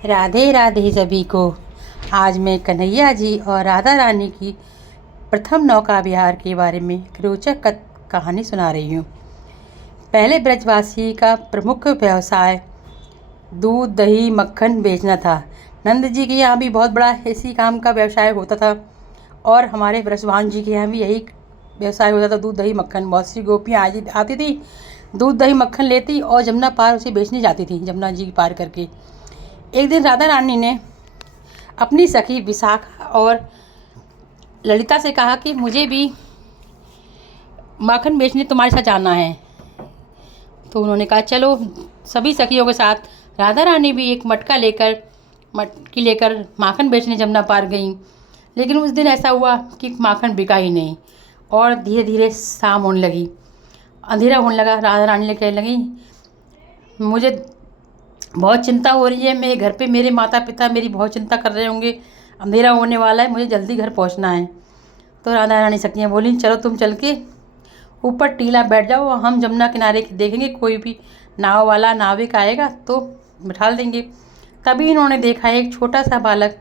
राधे राधे सभी को। आज मैं कन्हैया जी और राधा रानी की प्रथम नौका विहार के बारे में एक रोचक कहानी सुना रही हूँ। पहले ब्रजवासी का प्रमुख व्यवसाय दूध दही मक्खन बेचना था। नंद जी के यहाँ भी बहुत बड़ा इसी काम का व्यवसाय होता था और हमारे ब्रजवान जी के यहाँ भी यही व्यवसाय होता था, दूध दही मक्खन। बहुत सी गोपियाँ आती थी, दूध दही मक्खन लेती और जमुना पार उसे बेचने जाती थी, जमुना जी पार करके। एक दिन राधा रानी ने अपनी सखी विशाखा और ललिता से कहा कि मुझे भी माखन बेचने तुम्हारे साथ जाना है। तो उन्होंने कहा चलो। सभी सखियों के साथ राधा रानी भी एक मटकी लेकर माखन बेचने जमुना पार गईं। लेकिन उस दिन ऐसा हुआ कि माखन बिका ही नहीं और धीरे धीरे शाम होने लगी, अंधेरा होने लगा। राधा रानी ने कहने लगी, मुझे बहुत चिंता हो रही है, मेरे घर पे मेरे माता पिता मेरी बहुत चिंता कर रहे होंगे, अंधेरा होने वाला है, मुझे जल्दी घर पहुंचना है। तो राधा रानी सखियाँ बोली, चलो तुम चल के ऊपर टीला बैठ जाओ, हम जमुना किनारे देखेंगे कोई भी नाव वाला नाविक आएगा तो बिठा देंगे। तभी इन्होंने देखा एक छोटा सा बालक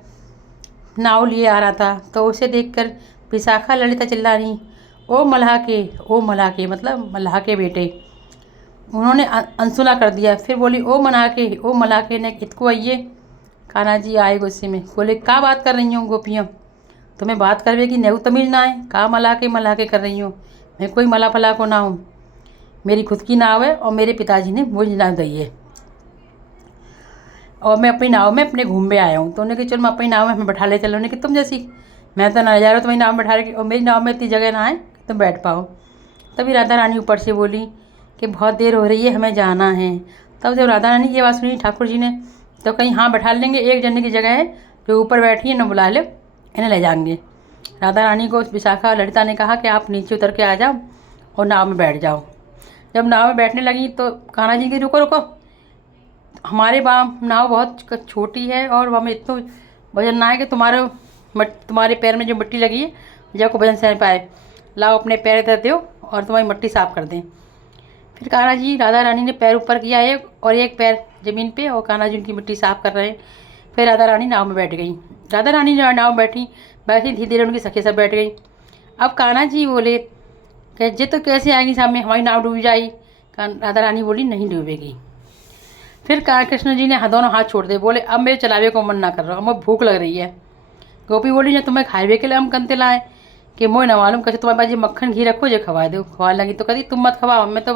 नाव लिए आ रहा था। तो उसे देखकर विशाखा ललिता चिल्ला रही, ओ मल्लाह के मतलब मल्लाह के बेटे। उन्होंने अनसुना कर दिया। फिर बोली, ओ मल्लाह के ने इतको आइए। कान्हा जी आए गुस्से में, बोले का बात कर रही हूँ गोपियाँ, तुम्हें बात करवे की नेऊ तमीज ना है, का मल्लाह के कर रही हूँ। मैं कोई मल्ला फला को ना हूँ, मेरी खुद की नाव है और मेरे पिताजी ने मुझे नाव दी है और मैं अपनी नाव में अपने घूमने आया हूँ। तो उन्होंने कहा चलो मैं अपनी नाव में हमें बैठा ले चलो। उन्होंने कि तुम जैसी मैं तो ना जा रहा हूँ तुम्हारी नाव में बैठा रही, और मेरी नाव में इतनी जगह ना है तुम बैठ पाओ। तभी राधा रानी ऊपर से बोली कि बहुत देर हो रही है, हमें जाना है। तब जब राधा रानी की आवाज़ सुनी ठाकुर जी ने तो कहीं हाँ बैठा लेंगे, एक जने की जगह है जो ऊपर बैठी है, न बुला ले, इन्हें ले जाएंगे। राधा रानी को विशाखा और ललिता ने कहा कि आप नीचे उतर के आ जाओ और नाव में बैठ जाओ। जब नाव में बैठने लगी तो कान्हा जी की रुको रुको, हमारे नाव बहुत छोटी है और हमें इतना वजन ना है कि तुम्हारे पैर में जो मिट्टी लगी है जब को वजन सह पाए। लाओ अपने पैर इधर दो और तुम्हारी मिट्टी साफ कर दें। फिर कान्हा जी राधा रानी ने पैर ऊपर किया एक और एक पैर ज़मीन पे, और कान्हा जी उनकी मिट्टी साफ कर रहे हैं। फिर राधा रानी नाव में बैठ गई। राधा रानी नाव में बैठी धीरे धीरे उनकी सखी सब बैठ गई। अब कान्हा जी बोले कि जे तो कैसे आएंगी सामने, हमारी नाव डूब जाएगी। राधा रानी बोली नहीं डूबेगी। फिर कृष्ण जी ने दोनों हाथ छोड़ दे, बोले अब मेरे चलावे को मन ना कर रहा हूँ, अब भूख लग रही है। गोपी बोली ना तुम्हें खाए के लिए हम कंते लाए कि मोह न मालूम, कैसे तुम्हारे पास ये मक्खन घी रखो जो खवा दो। खवा लगी तो कभी तुम मत खवाओ, मैं तो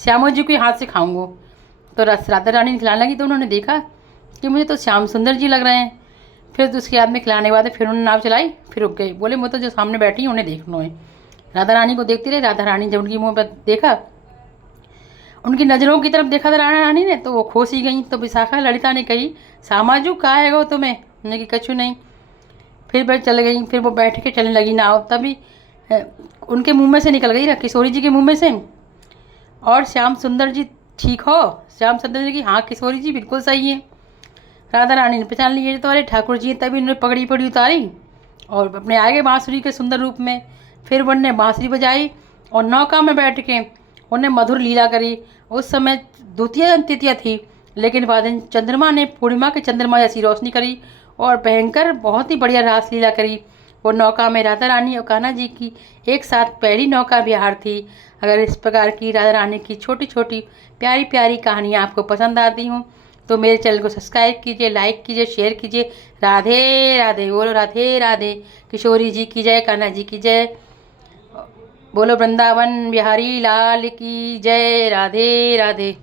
श्यामो जी के हाथ से खाऊंगो। तो राधा रानी ने खिलाने लगी तो उन्होंने देखा कि मुझे तो श्याम सुंदर जी लग रहे हैं। फिर तो उसके हाथ में खिलाने के बाद फिर उन्होंने नाव चलाई, फिर रुक गए। बोले मैं तो जो सामने बैठी हूँ उन्हें देखना है। राधा रानी को देखती रही। राधा रानी जब उनकी मुँह पर देखा, उनकी नज़रों की तरफ देखा था राधा रानी ने, तो वो खोस ही गई। तो विशाखा ललिता ने कही, सामाजू कहा है गो तुम्हें? उन्होंने कि कछु नहीं। फिर वह चल गई। फिर वो बैठ के चलने लगी नाव। तभी उनके मुंह में से निकल गई किशोरी जी के मुंह में से, और श्याम सुंदर जी ठीक हो? श्याम सुंदर जी की हाँ किशोरी जी बिल्कुल सही है। राधा रानी ने पहचान ली, ये तो अरे ठाकुर जी। तभी उन्होंने पगड़ी पड़ी उतारी और अपने आगे बांसुरी के सुंदर रूप में फिर उन्होंने बांसुरी बजाई और नौका में बैठ के उन्हें मधुर लीला करी। उस समय द्वितीय तृतीया थी, लेकिन बाद में चंद्रमा ने पूर्णिमा के चंद्रमा जैसी रोशनी करी और भयंकर बहुत ही बढ़िया रासलीला करी। वो नौका में राधा रानी और कान्हा जी की एक साथ पहली नौका विहार थी। अगर इस प्रकार की राधा रानी की छोटी छोटी प्यारी प्यारी कहानियाँ आपको पसंद आती हूँ तो मेरे चैनल को सब्सक्राइब कीजिए, लाइक कीजिए, शेयर कीजिए। राधे राधे। बोलो राधे राधे। किशोरी जी की जय, कान्हा जी की जय। बोलो वृंदावन बिहारी लाल की जय। राधे राधे।